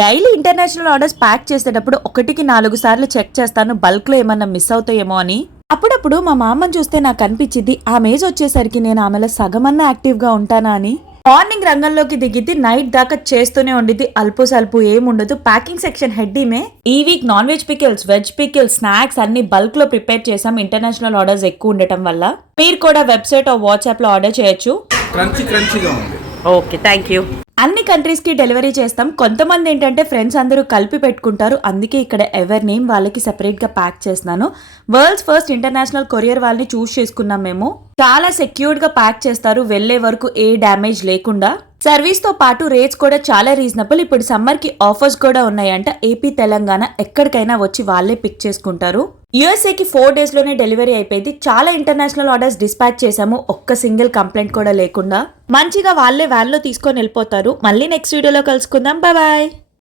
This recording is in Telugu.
డైలీ ఇంటర్నేషనల్ ఆర్డర్స్ ప్యాక్ చేసేటప్పుడు 1కి 4 సార్లు చెక్ చేస్తాను బల్క్ లో ఏమన్నా మిస్ అవుతాయేమో అని. అప్పుడప్పుడు మా మామని చూస్తే నాకు అనిపించింది ఆమె ఏజ్ వచ్చేసరికి నేను ఆమెలో సగమన్నా యాక్టివ్ గా ఉంటానా అని. మార్నింగ్ రంగంలోకి దిగిద్ది, నైట్ దాకా చేస్తూనే ఉండిద్ది, అల్పు సల్పు ఏముండదు. ప్యాకింగ్ సెక్షన్ హెడ్ ఈమె. ఈ week non veg pickles, veg pickles, snacks అన్ని బల్క్ లో ప్రిపేర్ చేసాం ఇంటర్నేషనల్ ఆర్డర్స్ ఎక్కువ ఉండటం వల్ల. మీరు కూడా వెబ్సైట్ వాట్సాప్ లో ఆర్డర్ చేయొచ్చు. Okay, thank you. అన్ని కంట్రీస్ కి డెలివరీ చేస్తాం. కొంతమంది ఏంటంటే ఫ్రెండ్స్ అందరూ కలిపి పెట్టుకుంటారు, అందుకే ఇక్కడ ఎవరి నేమ్ వాళ్ళకి సెపరేట్ గా ప్యాక్ చేస్తున్నాను. వరల్డ్స్ ఫస్ట్ ఇంటర్నేషనల్ కొరియర్ వాళ్ళని చూస్ చేసుకున్నాం మేము. చాలా సెక్యూర్డ్ గా ప్యాక్ చేస్తారు, వెళ్లే వరకు ఏ డ్యామేజ్ లేకుండా. సర్వీస్ తో పాటు రేట్స్ కూడా చాలా రీజనబుల్. ఇప్పుడు సమ్మర్ కి ఆఫర్స్ కూడా ఉన్నాయంట. ఏపీ తెలంగాణ ఎక్కడికైనా వచ్చి వాళ్ళే పిక్ చేసుకుంటారు. యూఎస్ఏకి 4 days లోనే డెలివరీ అయిపోయింది. చాలా ఇంటర్నేషనల్ ఆర్డర్స్ డిస్పాచ్ చేసాము, ఒక్క సింగిల్ కంప్లైంట్ కూడా లేకుండా. మంచిగా వాళ్ళే వ్యాన్ లో తీసుకొని వెళ్ళిపోతారు. మళ్ళీ నెక్స్ట్ వీడియోలో కలుసుకుందాం. Bye bye.